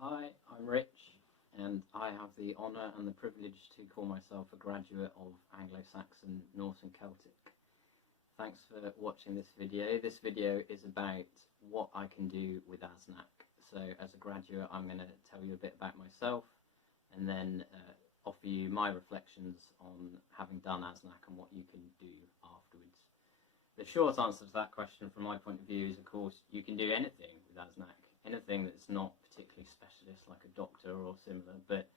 Hi, I'm Rich, and I have the honour and the privilege to call myself a graduate of Anglo-Saxon, Norse and Celtic. Thanks for watching this video. This video is about what I can do with ASNC. So as a graduate, I'm going to tell you a bit about myself and then offer you my reflections on having done ASNC and what you can do afterwards. The short answer to that question from my point of view is, of course, you can do anything with ASNC. Anything that's not particularly specialist, like a doctor or similar, but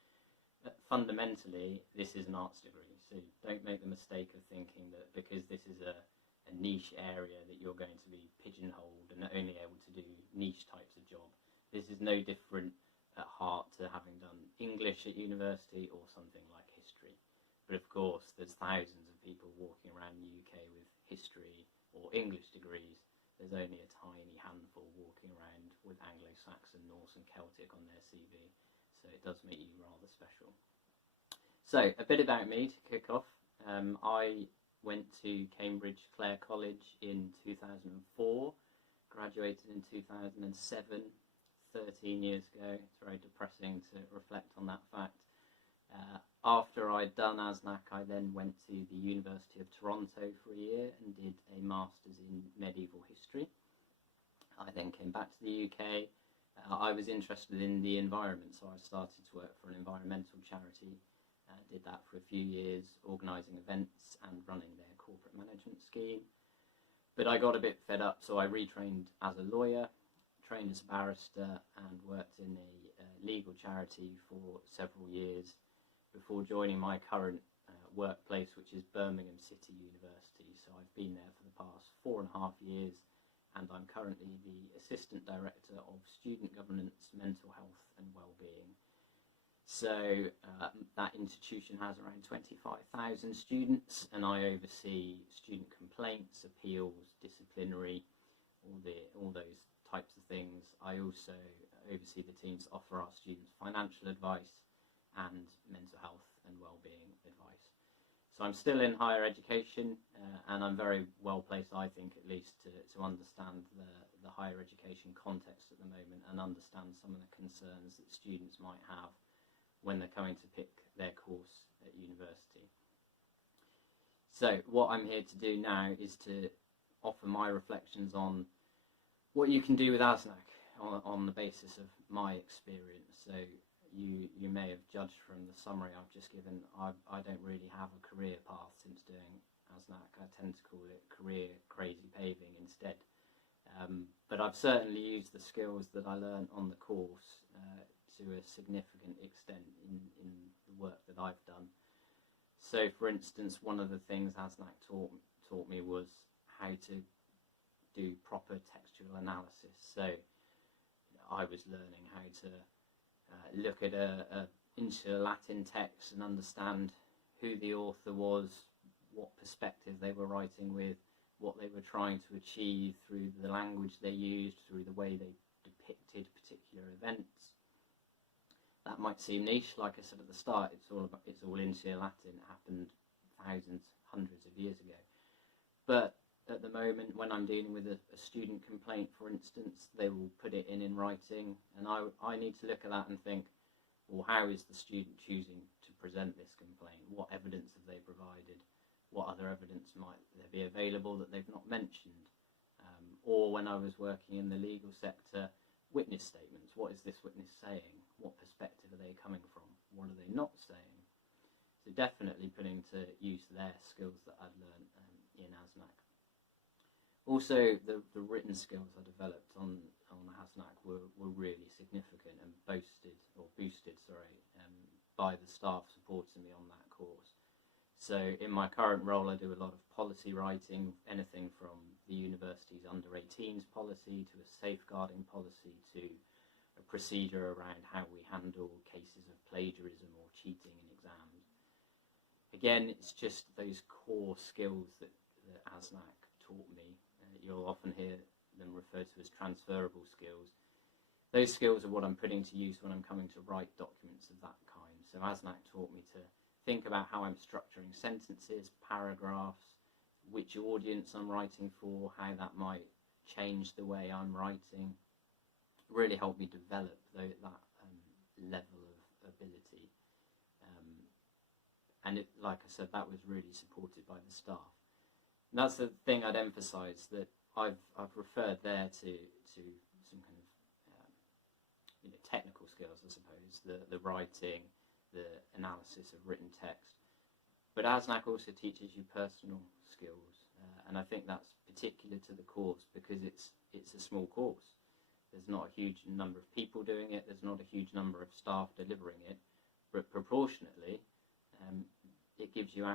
fundamentally this is an arts degree, so don't make the mistake of thinking that because this is a niche area that you're going to be pigeonholed and only able to do niche types of job. This is no different at heart to having done English at university or something like history, but of course there's thousands of people walking around the UK with history or English degrees. There's only a tiny handful walking around with Anglo-Saxon, Norse and Celtic on their CV, so it does make you rather special. So, a bit about me to kick off. I went to Cambridge Clare College in 2004, graduated in 2007, 13 years ago. It's very depressing to reflect on that fact. After I'd done ASNC, I then went to the University of Toronto for a year and did a Masters in Medieval History. I then came back to the UK. I was interested in the environment, so I started to work for an environmental charity. Did that for a few years, organising events and running their corporate management scheme. But I got a bit fed up, so I retrained as a lawyer, trained as a barrister, and worked in a legal charity for several years before joining my current workplace, which is Birmingham City University. So I've been there for the past 4.5 years, and I'm currently the Assistant Director of Student Governance, Mental Health and Wellbeing. So that institution has around 25,000 students, and I oversee student complaints, appeals, disciplinary, all those types of things. I also oversee the teams that offer our students financial advice and mental health and wellbeing advice. So I'm still in higher education, and I'm very well placed, I think at least, to understand the higher education context at the moment and understand some of the concerns that students might have when they're coming to pick their course at university. So what I'm here to do now is to offer my reflections on what you can do with ASNC on the basis of my experience. So you may have judged from the summary I've just given, I don't really have a career path since doing ASNC. I tend to call it career crazy paving instead. But I've certainly used the skills that I learned on the course to a significant extent in the work that I've done. So for instance, one of the things ASNC taught me was how to do proper textual analysis. So I was learning how to look at a Insular Latin text and understand who the author was, what perspective they were writing with, what they were trying to achieve through the language they used, through the way they depicted particular events. That might seem niche, like I said at the start, it's all Insular Latin. It happened thousands, hundreds of years ago. But at the moment, when I'm dealing with a student complaint, for instance, they will put it in writing, and I need to look at that and think, well, how is the student choosing to present this complaint? What evidence have they provided? What other evidence might there be available that they've not mentioned? Or when I was working in the legal sector, witness statements. What is this witness saying? What perspective are they coming from? What are they not saying? So definitely putting to use their skills that I'd learned in ASNC. Also, the written skills I developed on ASNC were really significant and boosted by the staff supporting me on that course. So in my current role, I do a lot of policy writing, anything from the university's under-18s policy to a safeguarding policy to a procedure around how we handle cases of plagiarism or cheating in exams. Again, it's just those core skills that ASNC taught me. You'll often hear them referred to as transferable skills. Those skills are what I'm putting to use when I'm coming to write documents of that kind. So ASNC taught me to think about how I'm structuring sentences, paragraphs, which audience I'm writing for, how that might change the way I'm writing. Really helped me develop that level of ability. And it, like I said, that was really supported by the staff. And that's the thing I'd emphasise, that I've referred there to some kind of technical skills, I suppose, the writing, the analysis of written text. But ASNC also teaches you personal skills, and I think that's particular to the course because it's a small course. There's not a huge number of people doing it, there's not a huge number of staff delivering it, but proportionately it gives you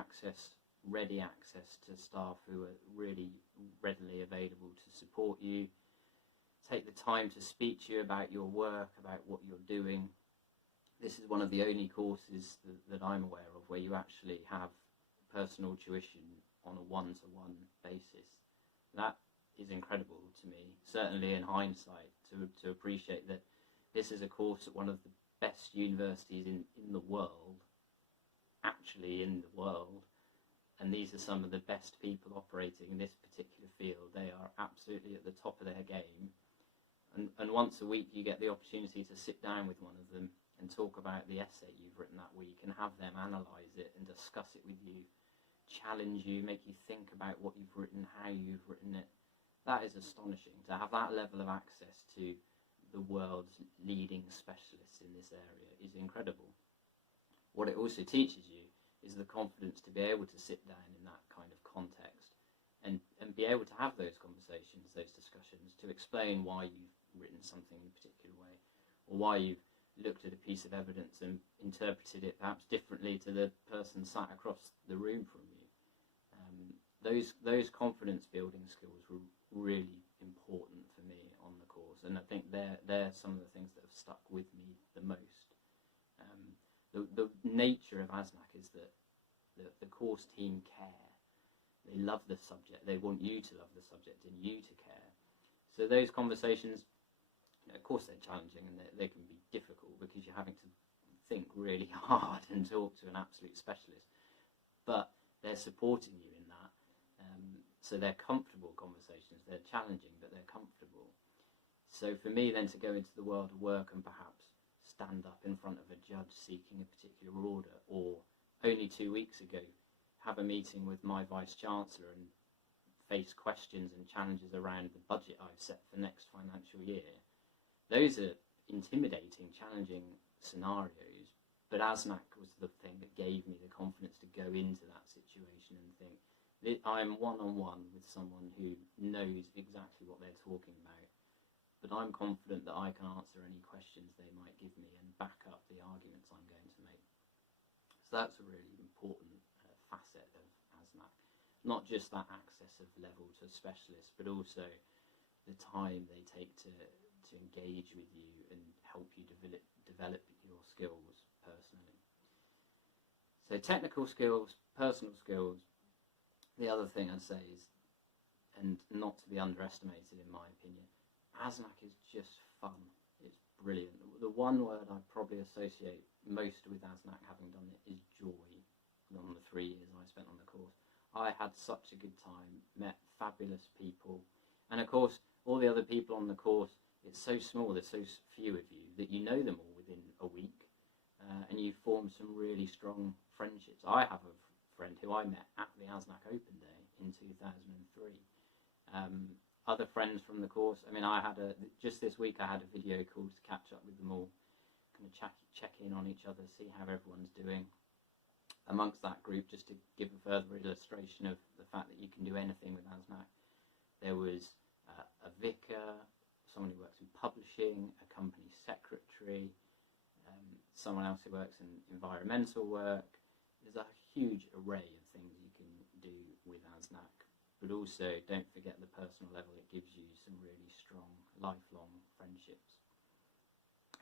ready access to staff who are really readily available to support you, take the time to speak to you about your work, about what you're doing. This is one of the only courses that I'm aware of where you actually have personal tuition on a one-to-one basis. That is incredible to me, certainly in hindsight, to appreciate that this is a course at one of the best universities in the world, actually in the world, and these are some of the best people operating in this particular field. They are absolutely at the top of their game, and once a week you get the opportunity to sit down with one of them and talk about the essay you've written that week and have them analyse it and discuss it with you, challenge you, make you think about what you've written, how you've written it. That is astonishing. To have that level of access to the world's leading specialists in this area is incredible. What it also teaches you is the confidence to be able to sit down in that kind of context and be able to have those conversations, those discussions, to explain why you've written something in a particular way, or why you've looked at a piece of evidence and interpreted it perhaps differently to the person sat across the room from you. Those confidence building skills were really important for me on the course, and I think they're some of the things that have stuck with me the most. The nature of ASNC is that the course team care. They love the subject, they want you to love the subject and you to care. So those conversations, of course they're challenging and they can be difficult because you're having to think really hard and talk to an absolute specialist, but they're supporting you in that. So they're comfortable conversations, they're challenging but they're comfortable. So for me then to go into the world of work and perhaps stand up in front of a judge seeking a particular order, or only 2 weeks ago have a meeting with my Vice-Chancellor and face questions and challenges around the budget I've set for next financial year, those are intimidating, challenging scenarios, but ASNC was the thing that gave me the confidence to go into that situation and think, I'm one-on-one with someone who knows exactly what they're talking about, but I'm confident that I can answer any questions they might give me and back up the arguments I'm going to make. So that's a really important facet of ASNC. Not just that access of level to specialists, but also the time they take to engage with you and help you develop your skills personally. So technical skills, personal skills. The other thing I'd say is, and not to be underestimated in my opinion, ASNC is just fun. It's brilliant. The one word I probably associate most with ASNC, having done it, is joy. On the 3 years I spent on the course, I had such a good time, met fabulous people, and of course all the other people on the course, it's so small, there's so few of you that you know them all within a week, and you form some really strong friendships. I have a friend who I met at the ASNC Open Day in 2003. Other friends from the course, I mean, just this week I had a video call to catch up with them all, kind of check in on each other, see how everyone's doing. Amongst that group, just to give a further illustration of the fact that you can do anything with ASNC, there was a vicar, someone who works in publishing, a company secretary, someone else who works in environmental work. There's a huge array of things you can do with ASNC, but also don't forget the personal level. It gives you some really strong lifelong friendships.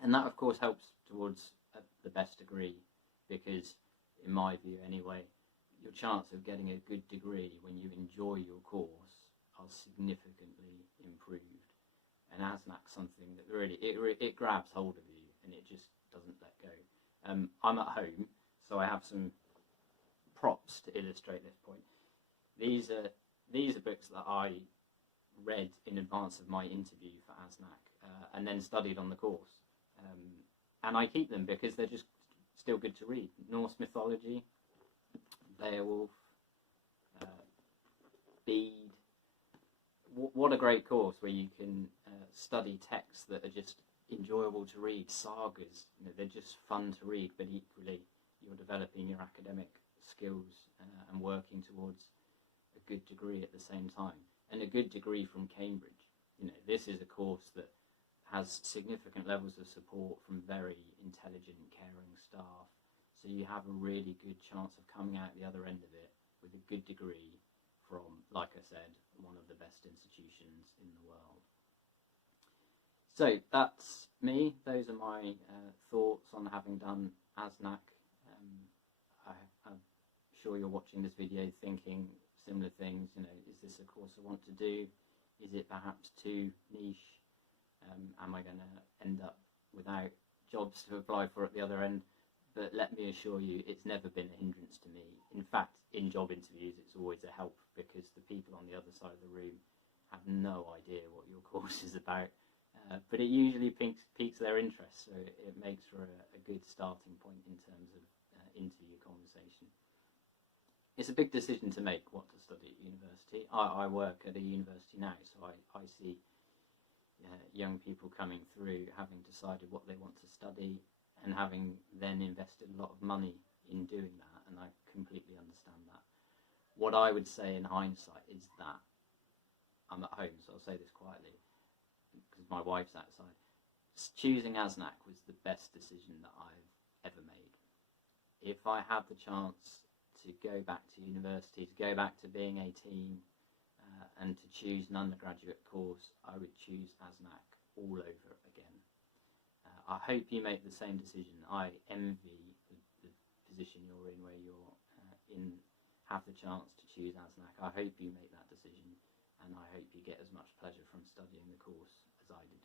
And that of course helps towards the best degree, because in my view anyway, your chance of getting a good degree when you enjoy your course are significantly improved. And ASNC's something that really, it grabs hold of you and it just doesn't let go. I'm at home, so I have some props to illustrate this point. These are books that I read in advance of my interview for ASNC and then studied on the course. and I keep them because they're just still good to read. Norse mythology, Beowulf, Bede. What a great course where you can study texts that are just enjoyable to read. Sagas, they're just fun to read, but equally you're developing your academic skills and working towards a good degree at the same time. And a good degree from Cambridge. This is a course that has significant levels of support from very intelligent, caring staff. So you have a really good chance of coming out the other end of it with a good degree from, like I said, one of the best institutions in the world. So that's me. Those are my thoughts on having done ASNC. I'm sure you're watching this video thinking similar things. Is this a course I want to do? Is it perhaps too niche? Am I going to end up without jobs to apply for at the other end? But let me assure you, it's never been a hindrance to me. In fact, in job interviews, it's always a help because the people on the other side of the room have no idea what your course is about. But it usually piques their interest, so it makes for a good starting point in terms of interview conversation. It's a big decision to make what to study at university. I work at a university now, so I see young people coming through having decided what they want to study and having then invested a lot of money in doing that, and I completely understand that. What I would say in hindsight is that I'm at home, so I'll say this quietly because my wife's outside. Choosing ASNC was the best decision that I've ever made. If I had the chance to go back to university, to go back to being 18 and to choose an undergraduate course, I would choose ASNC all over again. I hope you make the same decision. I envy the position you're in where you're have the chance to choose ASNC. I hope you make that decision, and I hope you get as much pleasure from studying the course as I did.